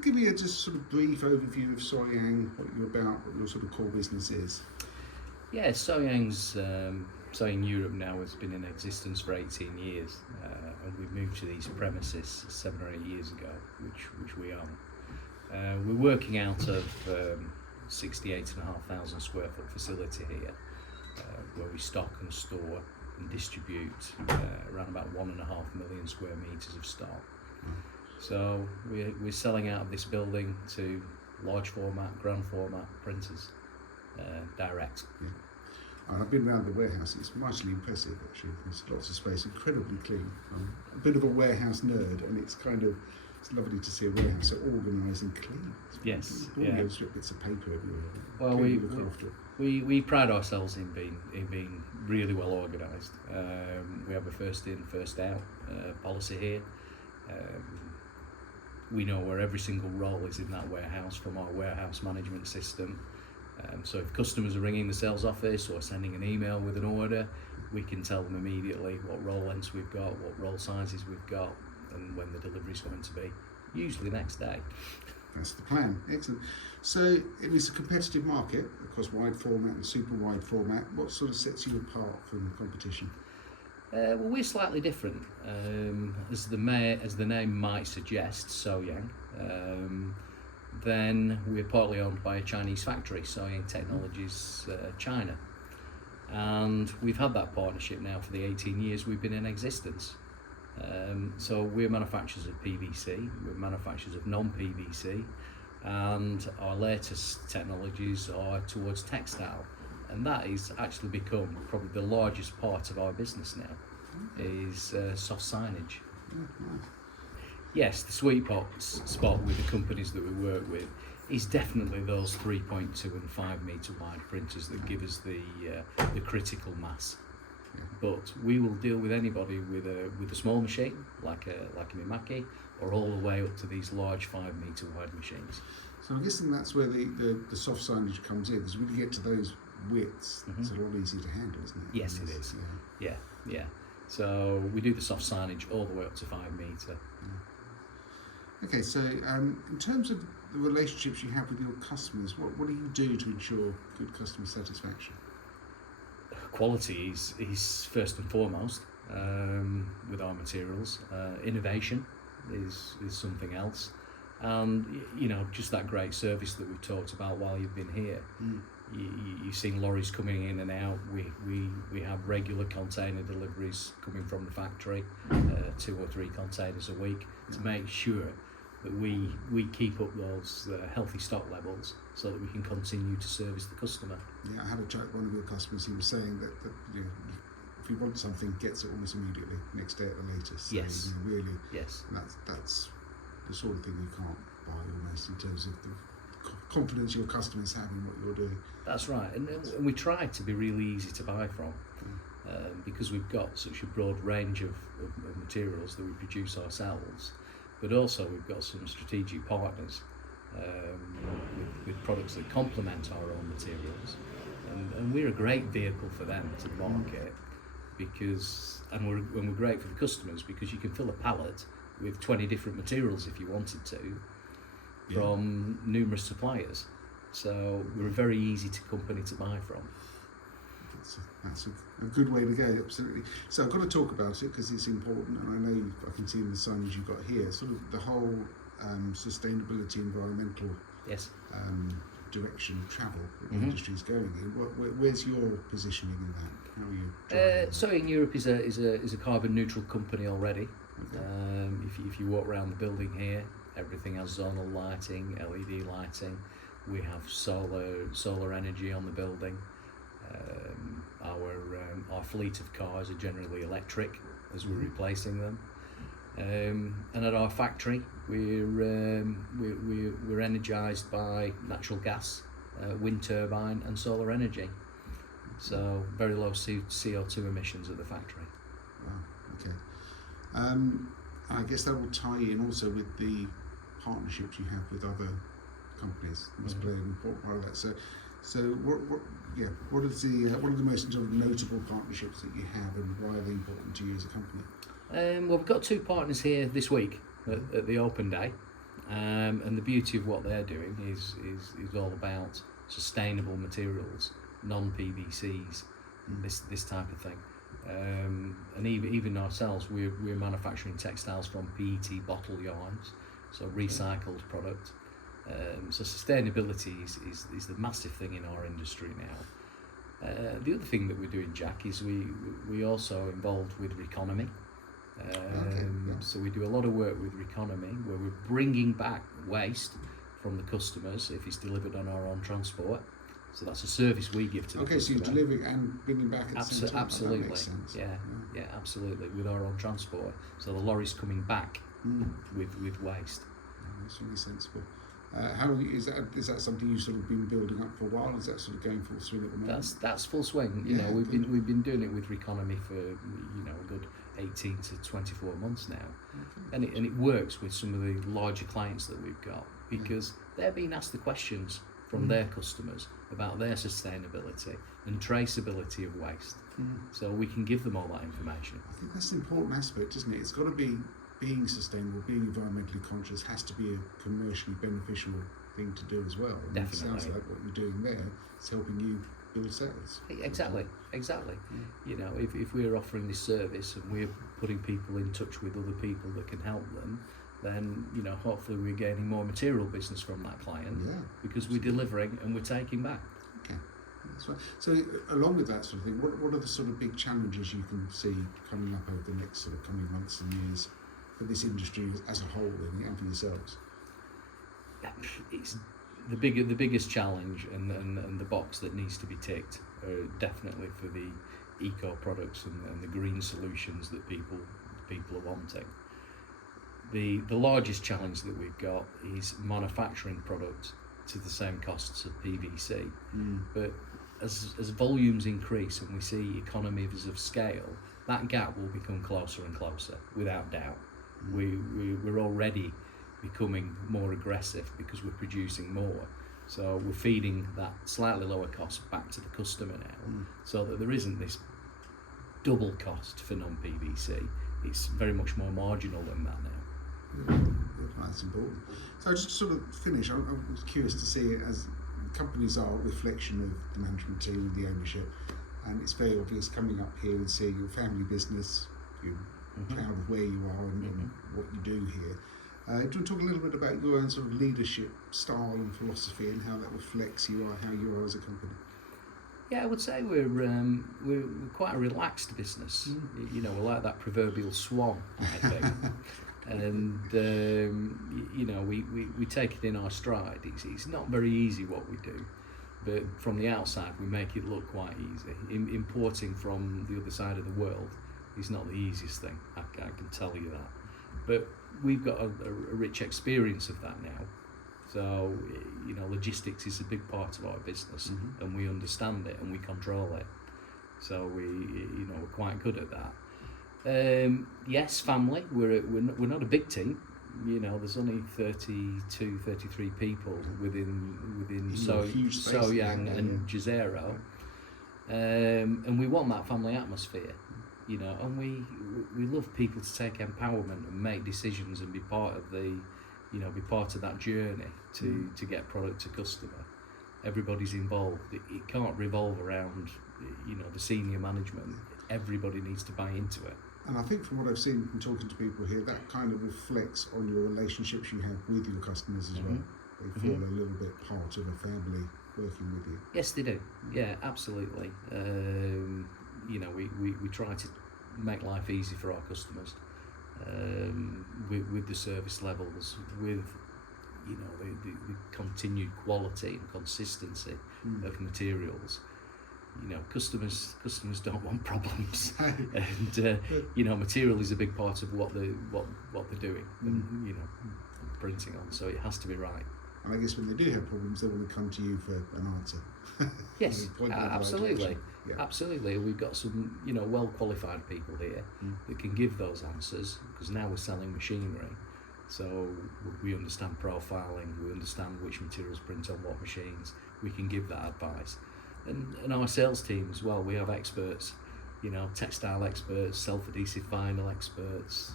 you give me a just sort of brief overview of Soyang, what you're about, what your sort of core business is? Yeah, Soyang Europe now has been in existence for 18 years, and we moved to these premises 7 or 8 years ago, which we own. We're working out of 68,500 square foot facility here, where we stock and store and distribute around about 1.5 million square meters of stock. So we're selling out of this building to large format, grand format printers, direct. Yeah. And I've been around the warehouse. It's mightily impressive, actually. There's lots of space, incredibly clean. I'm a bit of a warehouse nerd, and it's lovely to see a warehouse so organised and clean. Yes. All Yeah. those bits of paper everywhere. Well, Look after it. we pride ourselves in being really well organised. We have a first in, first out policy here. We know where every single role is in that warehouse from our warehouse management system. So if customers are ringing the sales office or sending an email with an order, we can tell them immediately what roll lengths we've got, what roll sizes we've got, and when the delivery is going to be. Usually the next day. That's the plan. Excellent. So it is a competitive market across wide format and super wide format. What sort of sets you apart from the competition? Well, we're slightly different. As the name might suggest, Soyang, then we're partly owned by a Chinese factory, Soyang Technologies China. And we've had that partnership now for the 18 years we've been in existence. So we're manufacturers of PVC, we're manufacturers of non-PVC, and our latest technologies are towards textile. And that is actually become probably the largest part of our business now, is soft signage. Nice. Yes, the sweet spot with the companies that we work with is definitely those 3.2 and 5 metre wide printers that give us the critical mass. Yeah. But we will deal with anybody with a small machine like a Mimaki, or all the way up to these large 5 metre wide machines. So I'm guessing that's where the soft signage comes in, because when you get to those widths, it's a lot easier to handle, isn't it? Yes, it is. Yeah. So we do the soft signage all the way up to 5 metre. Okay, so in terms of the relationships you have with your customers, what do you do to ensure good customer satisfaction? Quality is first and foremost with our materials. Innovation is something else, and just that great service that we've talked about while you've been here. You've seen lorries coming in and out. We have regular container deliveries coming from the factory, 2 or 3 containers a week, to make sure that we keep up those healthy stock levels so that we can continue to service the customer. Yeah, I had a chat with one of your customers. He was saying that if you want something, gets it almost immediately, next day at the latest. So, Yes. Really. Yes. And that's the sort of thing you can't buy almost, in terms of the confidence your customers have in what you're doing. That's right, and we try to be really easy to buy from, because we've got such a broad range of materials that we produce ourselves, but also we've got some strategic partners with products that complement our own materials, and we're a great vehicle for them to market, and we're great for the customers, because you can fill a pallet with 20 different materials if you wanted to, from numerous suppliers. So we're a very easy company to buy from. That's a good way to go, absolutely. So I've got to talk about it because it's important, and I know I can see in the signage you've got here, sort of the whole sustainability, environmental direction, travel that the industry is going in. Where's your positioning in that? How are you driving that? Soyang Europe is a carbon neutral company already. Okay. If you walk around the building here, everything has zonal lighting, LED lighting. We have solar energy on the building. Our fleet of cars are generally electric as we're replacing them. And at our factory, we're energised by natural gas, wind turbine, and solar energy. So very low CO2 emissions at the factory. Wow. Okay. I guess that will tie in also with the partnerships you have with other companies. Must play an important part of that. So what are the most sort of notable partnerships that you have, and why are they important to you as a company? Well, we've got 2 partners here this week at the open day, And the beauty of what they're doing is all about sustainable materials, non-PVCs, this type of thing. And even ourselves, we're manufacturing textiles from PET bottle yarns, so recycled product. So sustainability is the massive thing in our industry now. The other thing that we're doing, Jack, is we also involved with Reconomy. So we do a lot of work with Reconomy, where we're bringing back waste from the customers if it's delivered on our own transport. So that's a service we give to the customer. So you're delivering and bringing back at the same time. Absolutely. That makes sense. Yeah, absolutely, with our own transport. So the lorry's coming back with waste. That's really sensible. How is that something you've sort of been building up for a while? Is that sort of going full swing at the moment? That's full swing. You know, we've been doing it with Reconomy for a good 18 to 24 months now, and it works with some of the larger clients that we've got, because they're being asked the questions from their customers about their sustainability and traceability of waste. So we can give them all that information. I think that's an important aspect, isn't it? It's got to be being sustainable, being environmentally conscious has to be a commercially beneficial thing to do as well. And definitely. It sounds like what you're doing there is helping you build sales. Exactly. You know, if we're offering this service and we're putting people in touch with other people that can help them, then hopefully we're gaining more material business from that client, because we're delivering and we're taking back. Okay, that's right. So along with that sort of thing, what are the sort of big challenges you can see coming up over the next sort of coming months and years for this industry as a whole, really, and for yourselves? It's the biggest challenge and the box that needs to be ticked are definitely for the eco products and the green solutions that people are wanting. The largest challenge that we've got is manufacturing product to the same costs of PVC. But as volumes increase and we see economies of scale, that gap will become closer and closer, without doubt. We're already becoming more aggressive because we're producing more. So we're feeding that slightly lower cost back to the customer now, so that there isn't this double cost for non-PVC. It's very much more marginal than that now. That's important. So just to sort of finish, I was curious to see it as companies are a reflection of the management team and the ownership, and it's very obvious coming up here and seeing your family business, you're proud of where you are and what you do here. Do you want to talk a little bit about your own sort of leadership style and philosophy and how that reflects how you are as a company? Yeah, I would say we're quite a relaxed business. We're like that proverbial swan, I think. And we take it in our stride. It's not very easy what we do, but from the outside we make it look quite easy. Importing from the other side of the world is not the easiest thing, I can tell you that. But we've got a rich experience of that now. So, logistics is a big part of our business, and we understand it and we control it. So we're quite good at that. Yes, family. We're not a big team. There's only 32, 33 people within Soyang and Jazero, and we want that family atmosphere. And we love people to take empowerment and make decisions and be part of that journey to get product to customer. Everybody's involved. It can't revolve around the senior management. Everybody needs to buy into it. And I think from what I've seen from talking to people here, that kind of reflects on your relationships you have with your customers as well. They feel a little bit part of a family working with you. Yes, they do. Yeah, absolutely. We try to make life easy for our customers, with the service levels, with the continued quality and consistency of materials. Customers don't want problems, and material is a big part of what they're doing and printing on. So it has to be right. And I guess when they do have problems, they want to come to you for an answer. Yes, absolutely. Yeah. Absolutely. We've got some, well qualified people here that can give those answers, because now we're selling machinery. So we understand profiling, we understand which materials print on what machines. We can give that advice. And our sales team as well, we have experts, textile experts, self-adhesive vinyl experts,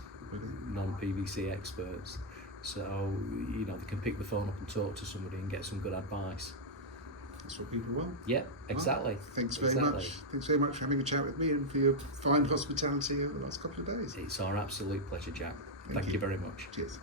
non-PVC experts. so you know they can pick the phone up and talk to somebody and get some good advice. That's what people want. Yeah, exactly. Well, thanks very much. Thanks very much for having a chat with me and for your fine hospitality over the last couple of days. It's our absolute pleasure, Jack. Thank you very much. Cheers.